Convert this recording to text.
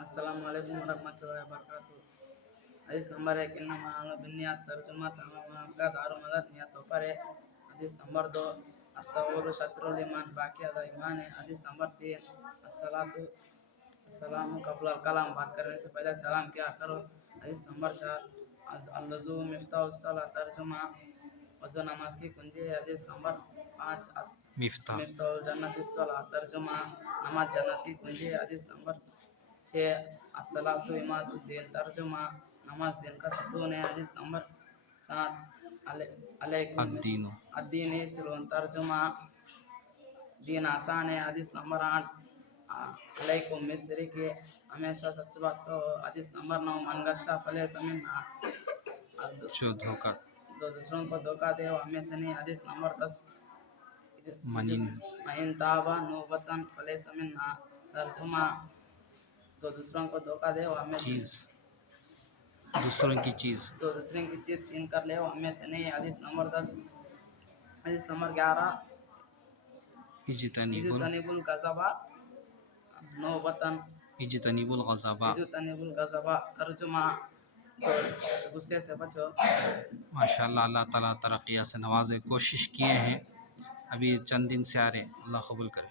अस्सलामु अलैकुम वरहमतुल्लाहि वबरकातुह। हदीस नंबर 1 इन्नमा बिन्नियात तर्जुमा तमाम का दारू मदद नियत पर है। हदीस नंबर 2 अत्तौर शत्रुल ईमान बाकी आधा ईमान है। हदीस नंबर 3 अस्सलातु अस्सलामु कबल कलाम बात करने से पहले सलाम क्या करो। हदीस नंबर 4 अल-वज़ू मिफ्ताहुस सलाह तर्जुमा वज़ू नमाज की कुंजी है। हदीस नंबर 5 मिफ्ता मिफ्ताहुल जन्नतिस सलाह तर्जुमा नमाज जन्नत की कुंजी है। हदीस नंबर 6 अस्सलातु इमादुद्दीन तर्जुमा नमाज दिन का सुकून है। हदीस नंबर 7 अलैकुम अद्दीनो अद्दीन यस्रुन तर्जुमा दीन आसान है। हदीस नंबर 8 अलैकुम मिस्री के हमेशा सच बात कहो। हदीस नंबर 9 मन गश्शा फलैसा मिन्ना जो धोखा दो दूसरों को धोखा दे वो हमें से नहीं। हदीस नंबर 10 मनीन मइन ताबा नूबतन फलैसा मिन्ना तर्जुमा दो दूसरों को धोखा दे वो हमें से चीज़ दूसरों की चीज़ दो दूसरे की चीज छीन कर ले वो हमें से नहीं। हदीस नंबर 10 हदीस नंबर 11 इजतनीबुल इजुतनिबुल गज़बा नौबतन इजतनीबुल गज़बा। इजुतनिबुल गज़बा तर्जुमा तो गुस्से से बचो। माशाल्लाह अल्लाह ताला तरक्कियाँ से नवाजे। कोशिश किए हैं, अभी चंद दिन से आ रहे, अल्लाह कबूल करे।